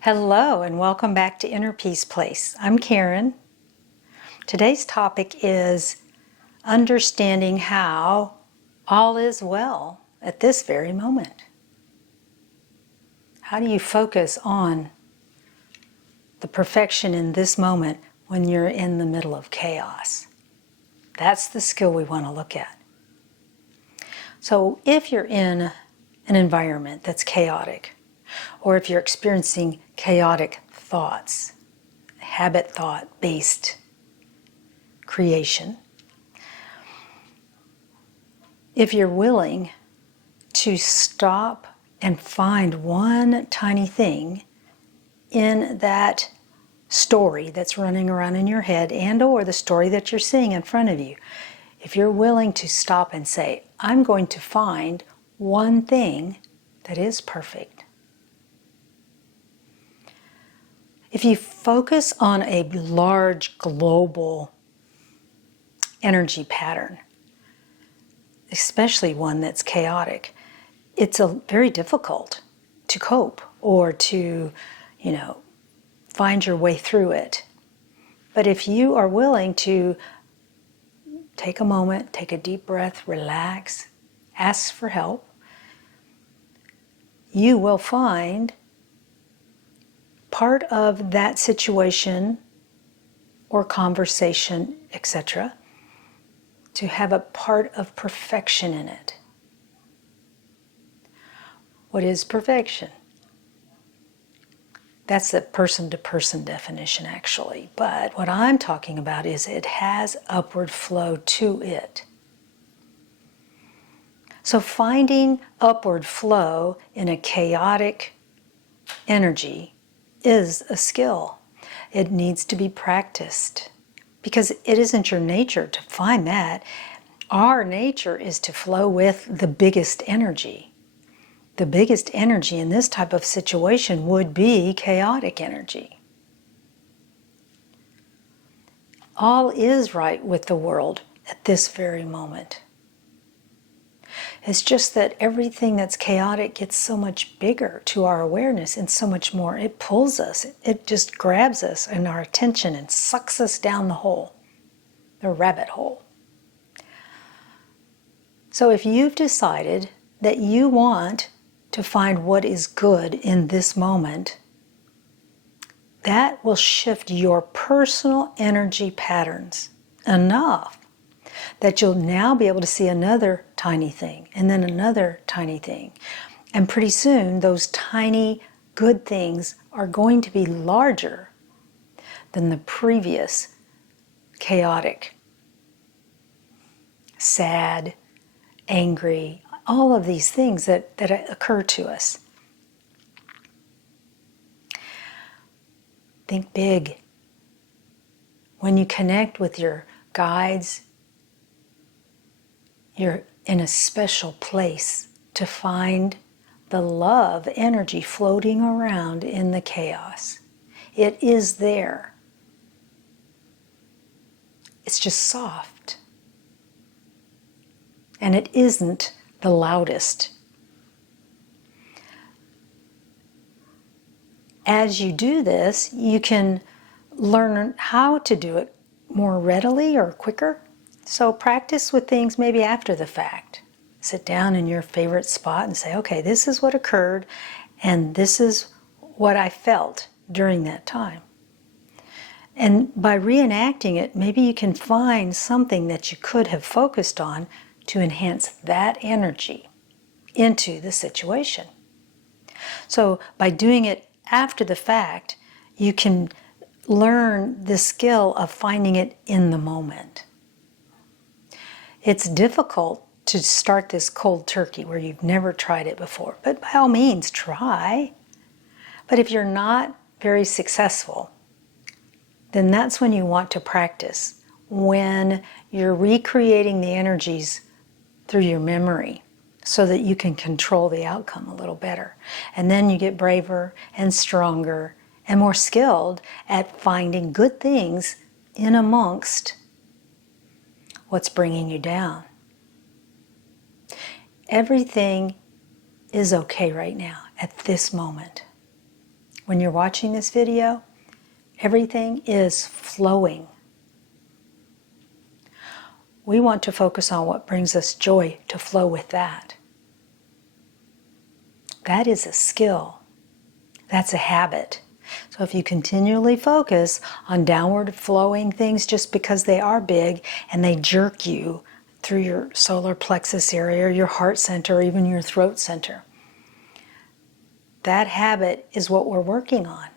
Hello and welcome back to Inner Peace Place. I'm Karen. Today's topic is understanding how all is well at this very moment. How do you focus on the perfection in this moment when you're in the middle of chaos? That's the skill we want to look at. So if you're in an environment that's chaotic, or if you're experiencing chaotic thoughts, habit thought-based creation, if you're willing to stop and find one tiny thing in that story that's running around in your head and or the story that you're seeing in front of you, if you're willing to stop and say, I'm going to find one thing that is perfect. If you focus on a large global energy pattern, especially one that's chaotic, it's very difficult to cope or to, find your way through it. But if you are willing to take a moment, take a deep breath, relax, ask for help, you will find part of that situation or conversation, etc., to have a part of perfection in it. What is perfection? That's a person-to-person definition, actually. But what I'm talking about is it has upward flow to it. So finding upward flow in a chaotic energy is a skill. It needs to be practiced because it isn't your nature to find that. Our nature is to flow with the biggest energy. The biggest energy in this type of situation would be chaotic energy. All is right with the world at this very moment. It's just that everything that's chaotic gets so much bigger to our awareness and so much more. It pulls us. It just grabs us and our attention and sucks us down the hole, the rabbit hole. So if you've decided that you want to find what is good in this moment, that will shift your personal energy patterns enough that you'll now be able to see another tiny thing and then another tiny thing. And pretty soon those tiny good things are going to be larger than the previous chaotic, sad, angry, all of these things that occur to us. Think big. When you connect with your guides, you're in a special place to find the love energy floating around in the chaos. It is there. It's just soft. And it isn't the loudest. As you do this, you can learn how to do it more readily or quicker. So practice with things maybe after the fact. Sit down in your favorite spot and say, okay, this is what occurred and this is what I felt during that time. And by reenacting it, maybe you can find something that you could have focused on to enhance that energy into the situation. So by doing it after the fact, you can learn the skill of finding it in the moment. It's difficult to start this cold turkey where you've never tried it before, but by all means try. But if you're not very successful, then that's when you want to practice, when you're recreating the energies through your memory so that you can control the outcome a little better. And then you get braver and stronger and more skilled at finding good things in amongst what's bringing you down. Everything is okay right now at this moment. when you're watching this video, everything is flowing. We want to focus on what brings us joy to flow with that. That is a skill. That's a habit. So if you continually focus on downward flowing things just because they are big and they jerk you through your solar plexus area or your heart center or even your throat center, that habit is what we're working on.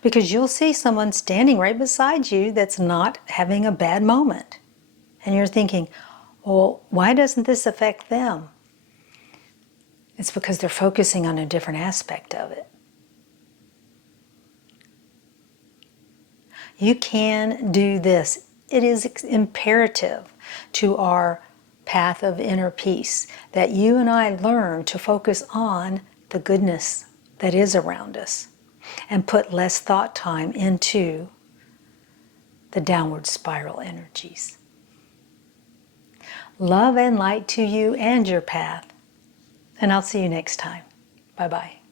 Because you'll see someone standing right beside you that's not having a bad moment. And you're thinking, well, why doesn't this affect them? It's because they're focusing on a different aspect of it. You can do this. It is imperative to our path of inner peace that you and I learn to focus on the goodness that is around us and put less thought time into the downward spiral energies. Love and light to you and your path. And I'll see you next time. Bye-bye.